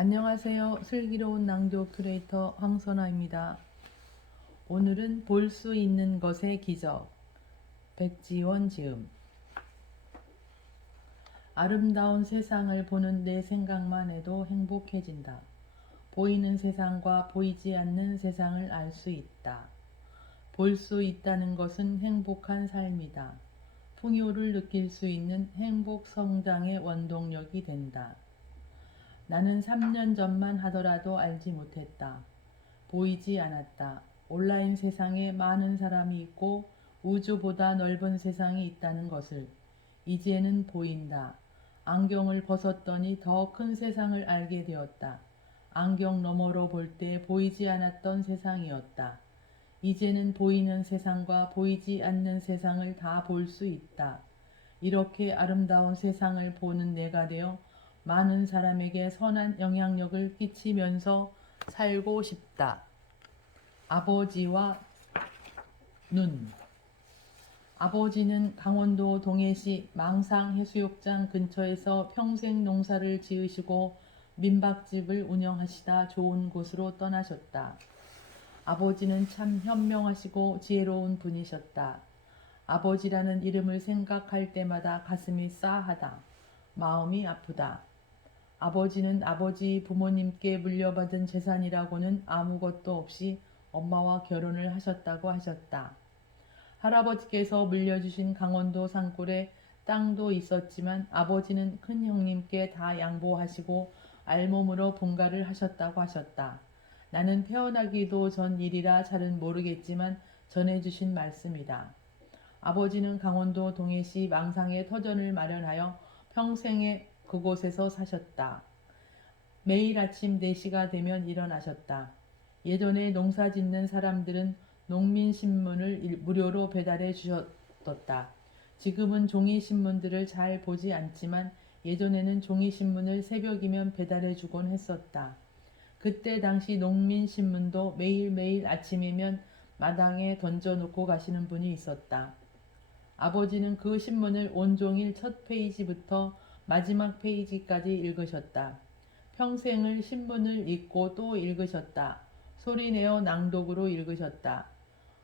안녕하세요. 슬기로운 낭독 큐레이터 황선아입니다. 오늘은 볼 수 있는 것의 기적. 백지원 지음. 아름다운 세상을 보는 내 생각만 해도 행복해진다. 보이는 세상과 보이지 않는 세상을 알 수 있다. 볼 수 있다는 것은 행복한 삶이다. 풍요를 느낄 수 있는 행복 성장의 원동력이 된다. 나는 3년 전만 하더라도 알지 못했다. 보이지 않았다. 온라인 세상에 많은 사람이 있고 우주보다 넓은 세상이 있다는 것을 이제는 보인다. 안경을 벗었더니 더 큰 세상을 알게 되었다. 안경 너머로 볼 때 보이지 않았던 세상이었다. 이제는 보이는 세상과 보이지 않는 세상을 다 볼 수 있다. 이렇게 아름다운 세상을 보는 내가 되어 많은 사람에게 선한 영향력을 끼치면서 살고 싶다. 아버지와 눈. 아버지는 강원도 동해시 망상해수욕장 근처에서 평생 농사를 지으시고 민박집을 운영하시다 좋은 곳으로 떠나셨다. 아버지는 참 현명하시고 지혜로운 분이셨다. 아버지라는 이름을 생각할 때마다 가슴이 싸하다. 마음이 아프다. 아버지는 아버지 부모님께 물려받은 재산이라고는 아무것도 없이 엄마와 결혼을 하셨다고 하셨다. 할아버지께서 물려주신 강원도 산골에 땅도 있었지만 아버지는 큰 형님께 다 양보하시고 알몸으로 분가를 하셨다고 하셨다. 나는 태어나기도 전 일이라 잘은 모르겠지만 전해주신 말씀이다. 아버지는 강원도 동해시 망상에 터전을 마련하여 평생에 그곳에서 사셨다. 매일 아침 4시가 되면 일어나셨다. 예전에 농사 짓는 사람들은 농민신문을 무료로 배달해 주셨다. 지금은 종이신문들을 잘 보지 않지만 예전에는 종이신문을 새벽이면 배달해 주곤 했었다. 그때 당시 농민신문도 매일매일 아침이면 마당에 던져놓고 가시는 분이 있었다. 아버지는 그 신문을 온종일 첫 페이지부터 마지막 페이지까지 읽으셨다. 평생을 신문을 읽고 또 읽으셨다. 소리내어 낭독으로 읽으셨다.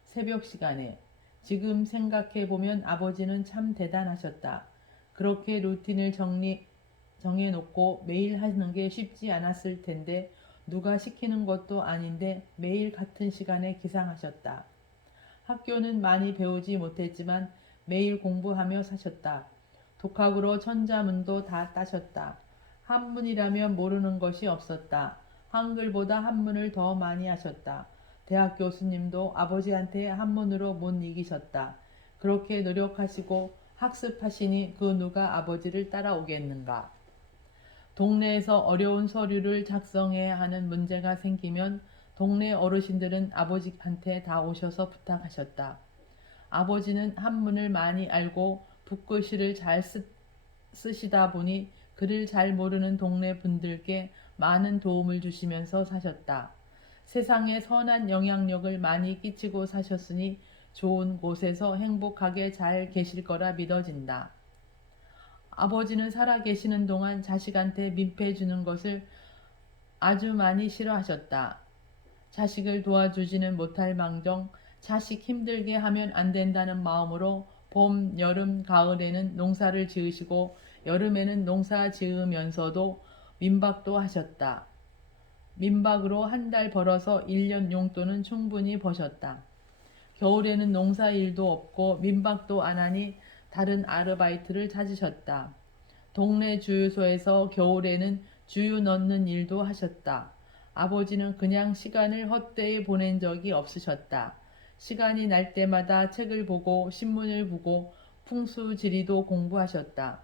새벽 시간에. 지금 생각해보면 아버지는 참 대단하셨다. 그렇게 루틴을 정해놓고 매일 하는 게 쉽지 않았을 텐데 누가 시키는 것도 아닌데 매일 같은 시간에 기상하셨다. 학교는 많이 배우지 못했지만 매일 공부하며 사셨다. 독학으로 천자문도 다 따셨다. 한문이라면 모르는 것이 없었다. 한글보다 한문을 더 많이 하셨다. 대학 교수님도 아버지한테 한문으로 못 이기셨다. 그렇게 노력하시고 학습하시니 그 누가 아버지를 따라오겠는가. 동네에서 어려운 서류를 작성해야 하는 문제가 생기면 동네 어르신들은 아버지한테 다 오셔서 부탁하셨다. 아버지는 한문을 많이 알고 붓글씨를 잘 쓰시다 보니 글을 잘 모르는 동네 분들께 많은 도움을 주시면서 사셨다. 세상에 선한 영향력을 많이 끼치고 사셨으니 좋은 곳에서 행복하게 잘 계실 거라 믿어진다. 아버지는 살아 계시는 동안 자식한테 민폐 주는 것을 아주 많이 싫어하셨다. 자식을 도와주지는 못할 망정 자식 힘들게 하면 안 된다는 마음으로 봄, 여름, 가을에는 농사를 지으시고 여름에는 농사 지으면서도 민박도 하셨다. 민박으로 한 달 벌어서 1년 용돈은 충분히 버셨다. 겨울에는 농사일도 없고 민박도 안 하니 다른 아르바이트를 찾으셨다. 동네 주유소에서 겨울에는 주유 넣는 일도 하셨다. 아버지는 그냥 시간을 헛되이 보낸 적이 없으셨다. 시간이 날 때마다 책을 보고 신문을 보고 풍수지리도 공부하셨다.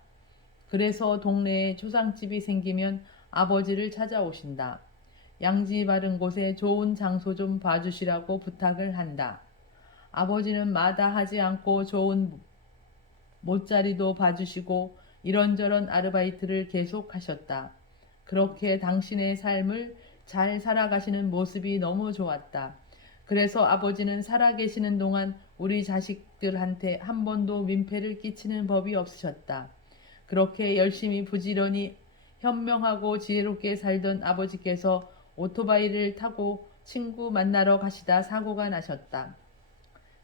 그래서 동네에 초상집이 생기면 아버지를 찾아오신다. 양지 바른 곳에 좋은 장소 좀 봐주시라고 부탁을 한다. 아버지는 마다하지 않고 좋은 못자리도 봐주시고 이런저런 아르바이트를 계속 하셨다. 그렇게 당신의 삶을 잘 살아가시는 모습이 너무 좋았다. 그래서 아버지는 살아계시는 동안 우리 자식들한테 한 번도 민폐를 끼치는 법이 없으셨다. 그렇게 열심히 부지런히 현명하고 지혜롭게 살던 아버지께서 오토바이를 타고 친구 만나러 가시다 사고가 나셨다.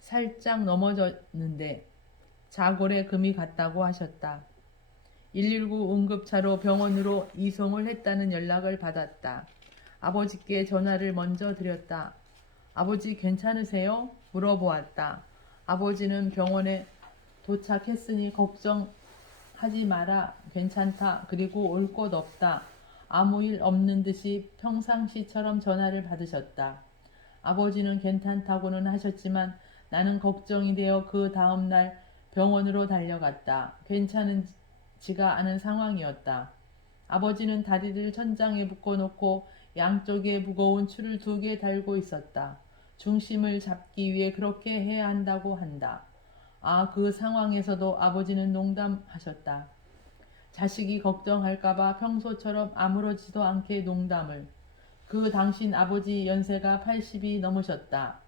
살짝 넘어졌는데 자골에 금이 갔다고 하셨다. 119 응급차로 병원으로 이송을 했다는 연락을 받았다. 아버지께 전화를 먼저 드렸다. 아버지 괜찮으세요? 물어보았다. 아버지는 병원에 도착했으니 걱정하지 마라. 괜찮다. 그리고 올 곳 없다. 아무 일 없는 듯이 평상시처럼 전화를 받으셨다. 아버지는 괜찮다고는 하셨지만 나는 걱정이 되어 그 다음날 병원으로 달려갔다. 괜찮은지가 않은 상황이었다. 아버지는 다리를 천장에 묶어놓고 양쪽에 무거운 줄을 2개 달고 있었다. 중심을 잡기 위해 그렇게 해야 한다고 한다. 그 상황에서도 아버지는 농담하셨다. 자식이 걱정할까봐 평소처럼 아무렇지도 않게 농담을. 그 당신 아버지 연세가 80이 넘으셨다.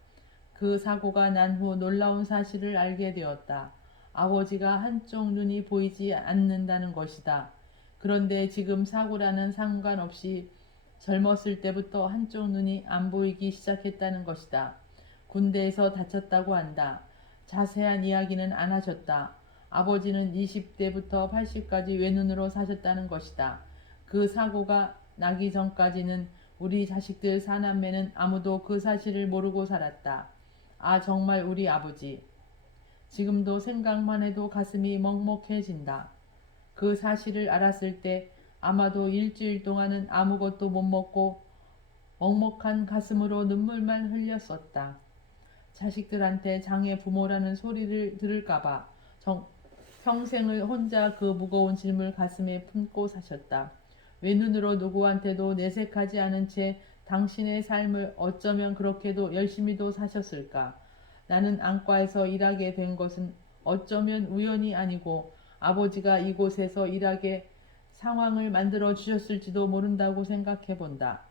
그 사고가 난 후 놀라운 사실을 알게 되었다. 아버지가 한쪽 눈이 보이지 않는다는 것이다. 그런데 지금 사고라는 상관없이 젊었을 때부터 한쪽 눈이 안 보이기 시작했다는 것이다. 군대에서 다쳤다고 한다. 자세한 이야기는 안 하셨다. 아버지는 20대부터 80까지 외눈으로 사셨다는 것이다. 그 사고가 나기 전까지는 우리 자식들 4남매는 아무도 그 사실을 모르고 살았다. 정말 우리 아버지. 지금도 생각만 해도 가슴이 먹먹해진다. 그 사실을 알았을 때 아마도 일주일 동안은 아무것도 못 먹고 먹먹한 가슴으로 눈물만 흘렸었다. 자식들한테 장애 부모라는 소리를 들을까봐 평생을 혼자 그 무거운 짐을 가슴에 품고 사셨다. 외눈으로 누구한테도 내색하지 않은 채 당신의 삶을 어쩌면 그렇게도 열심히도 사셨을까. 나는 안과에서 일하게 된 것은 어쩌면 우연이 아니고 아버지가 이곳에서 일하게 상황을 만들어 주셨을지도 모른다고 생각해 본다.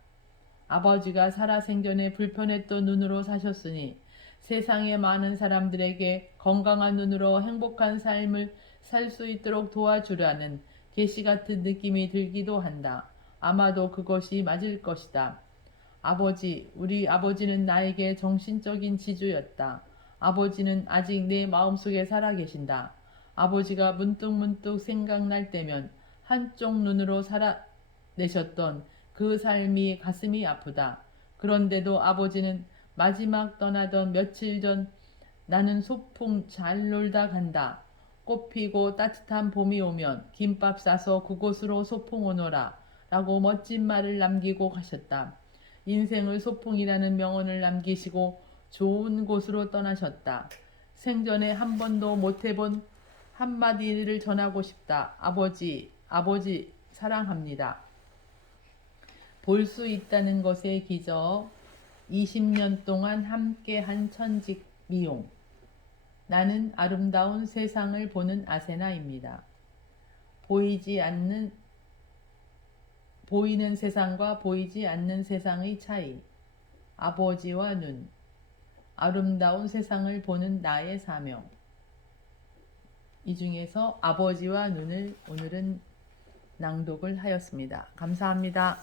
아버지가 살아생전에 불편했던 눈으로 사셨으니 세상의 많은 사람들에게 건강한 눈으로 행복한 삶을 살 수 있도록 도와주려는 계시 같은 느낌이 들기도 한다. 아마도 그것이 맞을 것이다. 아버지, 우리 아버지는 나에게 정신적인 지주였다. 아버지는 아직 내 마음속에 살아계신다. 아버지가 문득문득 생각날 때면 한쪽 눈으로 살아내셨던 그 삶이 가슴이 아프다. 그런데도 아버지는 마지막 떠나던 며칠 전 나는 소풍 잘 놀다 간다. 꽃 피고 따뜻한 봄이 오면 김밥 싸서 그곳으로 소풍 오너라. 라고 멋진 말을 남기고 가셨다. 인생을 소풍이라는 명언을 남기시고 좋은 곳으로 떠나셨다. 생전에 한 번도 못 해본 한마디를 전하고 싶다. 아버지, 아버지 사랑합니다. 볼 수 있다는 것의 기적. 20년 동안 함께한 천직 미용. 나는 아름다운 세상을 보는 아세나입니다. 보이는 세상과 보이지 않는 세상의 차이. 아버지와 눈. 아름다운 세상을 보는 나의 사명. 이 중에서 아버지와 눈을 오늘은 낭독을 하였습니다. 감사합니다.